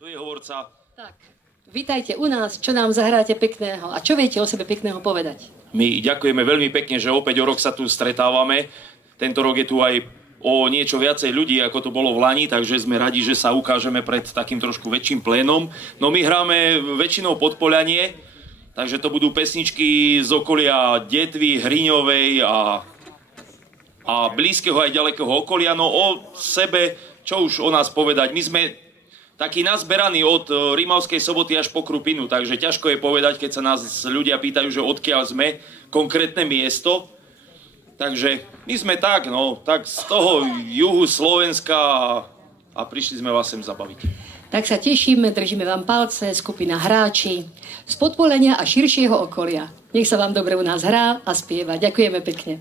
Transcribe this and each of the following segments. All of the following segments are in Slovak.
Tu je hovorca. Tak, vítajte u nás, čo nám zahráte pekného a čo viete o sebe pekného povedať? My ďakujeme veľmi pekne, že opäť o rok sa tu stretávame. Tento rok je tu aj o niečo viacej ľudí, ako to bolo v Lani, takže sme radi, že sa ukážeme pred takým trošku väčším plénom. No my hráme väčšinou Podpoľanie, takže to budú pesničky z okolia Detvy, Hriňovej a blízkeho aj ďalekého okolia. No o sebe, čo už o nás povedať, my sme taký nazberaný od Rimavskej Soboty až po Krupinu, takže ťažko je povedať, keď sa nás ľudia pýtajú, že odkiaľ sme, konkrétne miesto. Takže my sme tak z toho juhu Slovenska a prišli sme vás sem zabaviť. Tak sa tešíme, držíme vám palce, skupina Hráči z Podpoľania a širšieho okolia. Nech sa vám dobre u nás hrá a spieva. Ďakujeme pekne.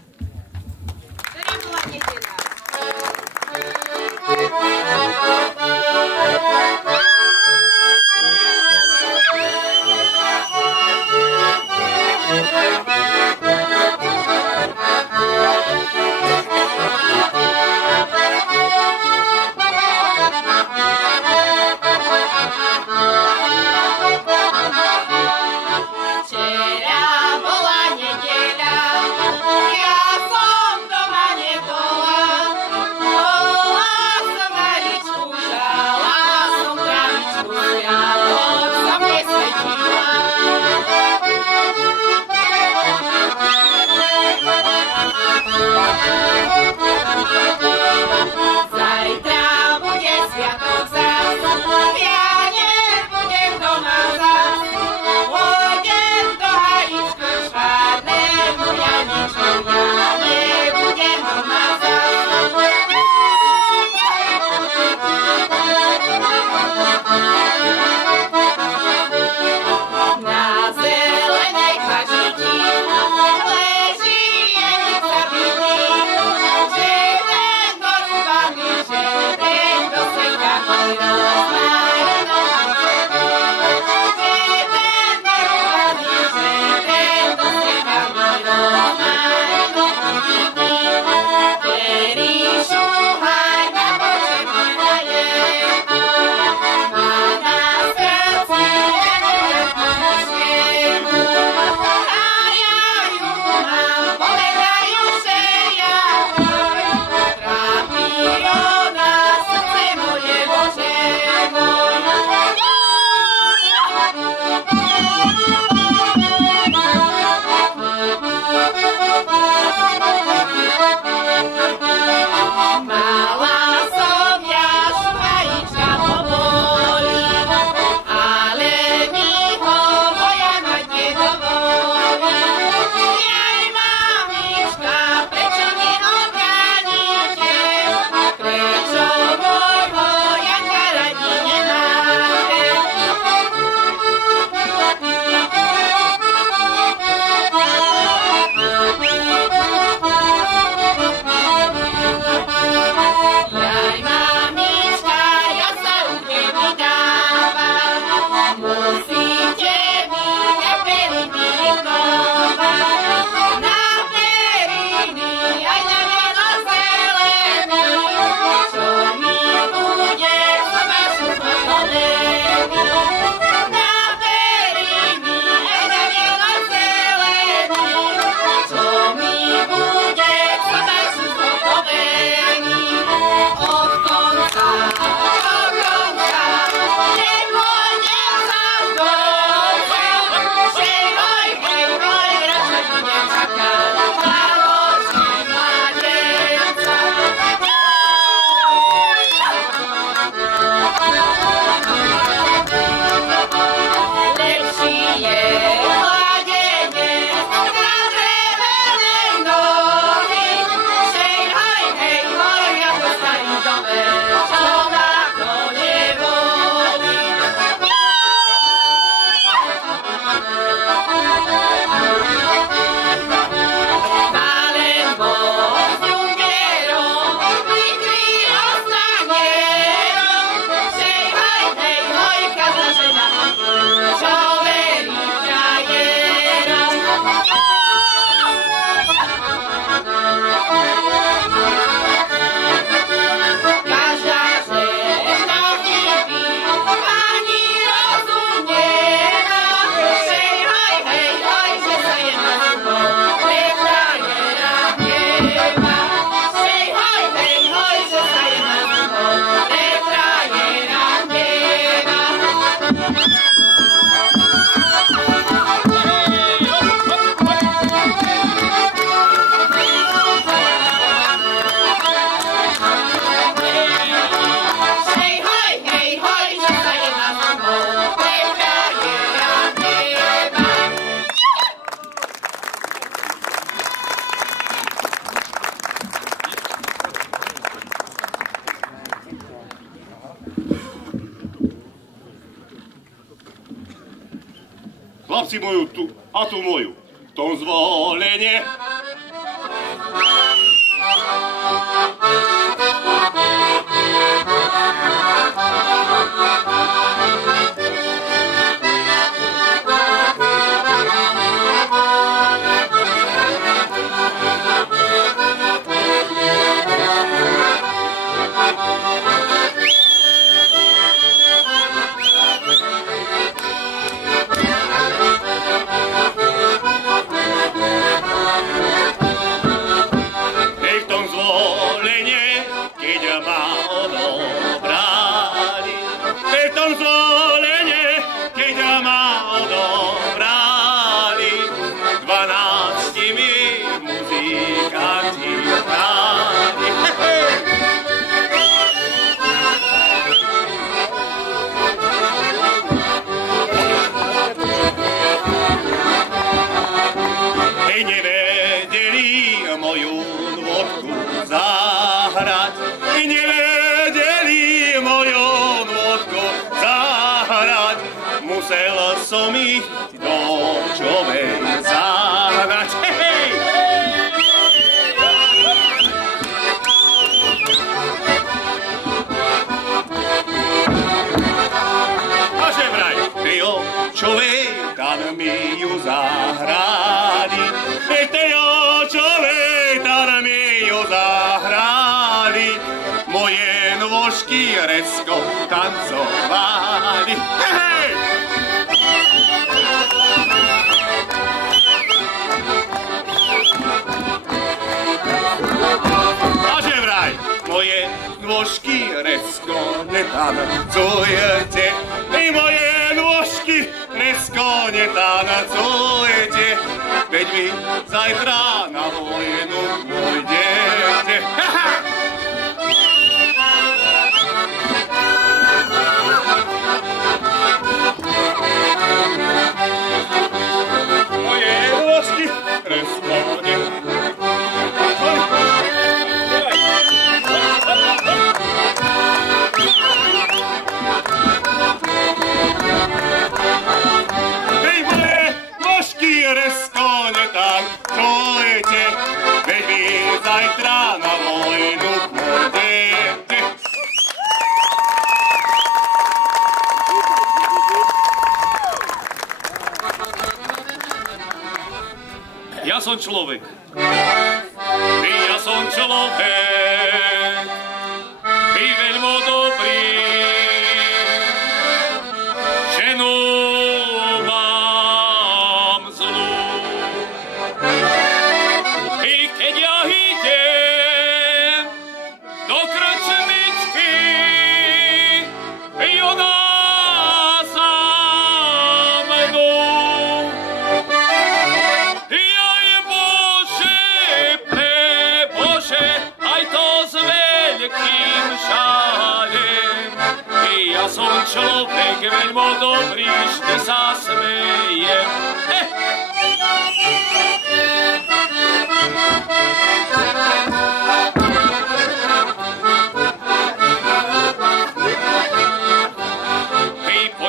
chlapci moju tu a tu moju. V tom zvolenie. Som ich do čovej zahnať. Hej! A že vraj, do čovej tam mi ju zahrali. Do čovej tam mi ju zahrali. Moje nôžky rezko tancovali. Hej! Moje nôžky rezko netancujete, i moje nôžky rezko netancujete, veď vy zajtra na vojnu pôjdete. Moje nôžky rezko netancujete. Zajtra na vojnu pôjdete. Ja som človek. Ja som človek. Ty veľmi dobrý. Ženu mám zlú. I keď ja idem do krčmičky, ona za mnou. Jaj Bože, prebože, aj to s veľkým žalem. Ja som človek veľmi dobrý, vždy sa smejem.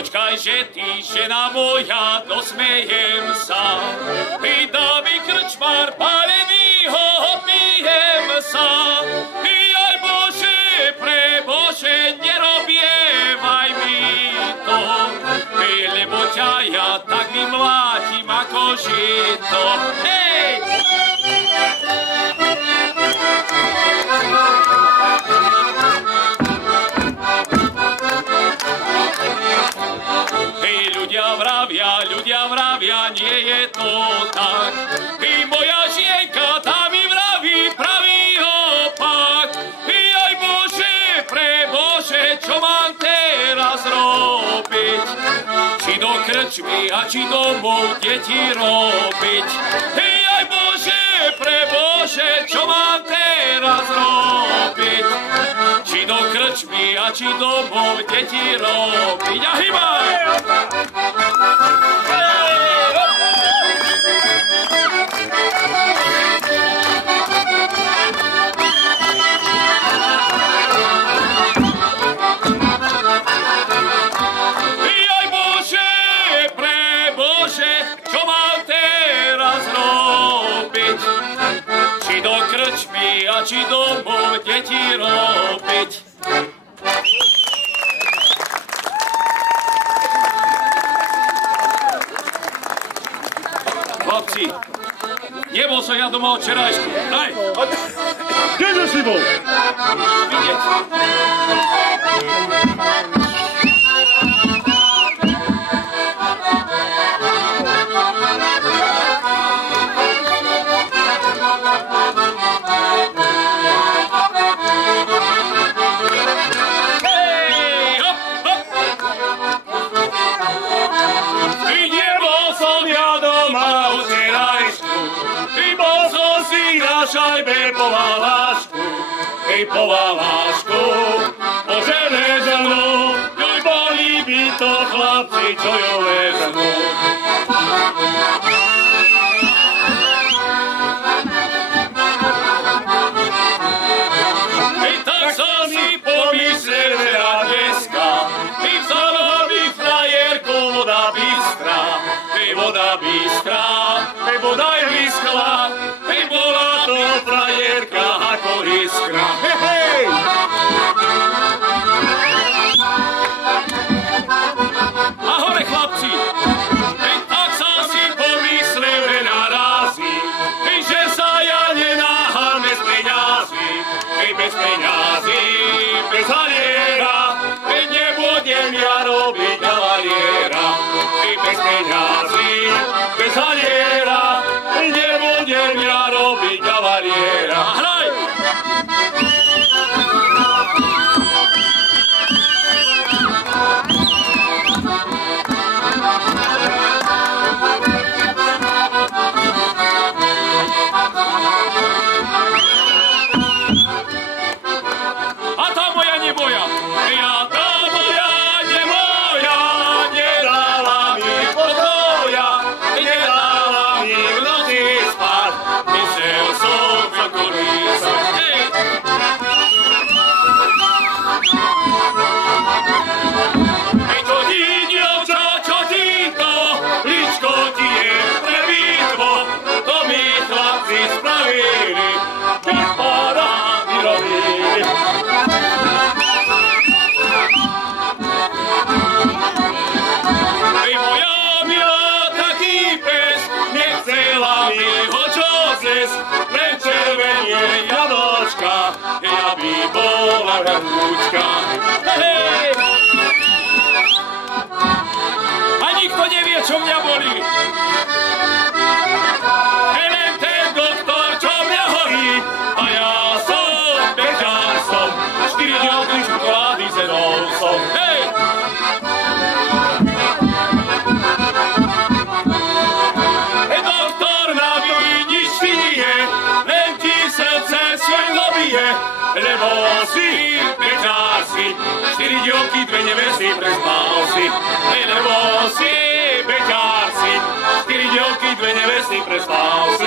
Počkaj, že ty, žena moja, dosmejem sa. Ty dá mi krčmár palenýho, pijem sa. Jaj Bože, prebože, nerobievaj mi to. Lebo ťa ja tak vymlátim ako žito. Hej! Ľudia vravia, nie je to tak. I moja žienka, tá mi vraví pravý opak. Jaj Bože, prebože, čo mám teraz robiť? Či do krčmy a či domov deti robiť? Jaj Bože, prebože, čo mám teraz robiť? Či do krčmy a či domov deti robiť? A hýbaj! Jaj Bože, prebože, stačí domov deti robiť. Chlapci, nebol som ja doma od včerajšku. Daj! Kdeže si bol? Vidieť. Šajbe po válášku, ožené za mnou, juj bolí by to chlapci, čo ju vezmú. Tak som si pomyslel, že ja dneska mi vzala by frajerku voda bystrá, voda je vyschla, bola to frajerka ako iskra. Hej! A hore chlapci, tak som si pomyslel, že narazí, že sa ja nenáham bez peňazí, bez haliera, nebudem ja robiť kavaliera. Bez peňazí, bez haliera, nebudem ja robiť kavaliera. Hraj! A tá moja neboja, nedala mi pokoja, nedala mi v noci spať, myslel som za kolísať. To ti, dievča, čo ti to, ličko ti je prebitvo, to mi chlapci spravili, keď parády robili. Moja milá taký pes, nechcela mi ho čo zes, len červenie jablčka, ja by bola hrnúčka. Hej! A nikto nevie, čo mňa bolí. Len ten doktor, čo mňa horí, a ja som bežár som, 4 dňa od šokolády zedol som. Hej! Lebo si bežár si, 4 dievky, 2 nevesty prespal si. Lebo si bežár si, 4 dievky, 2 nevesty prespal si.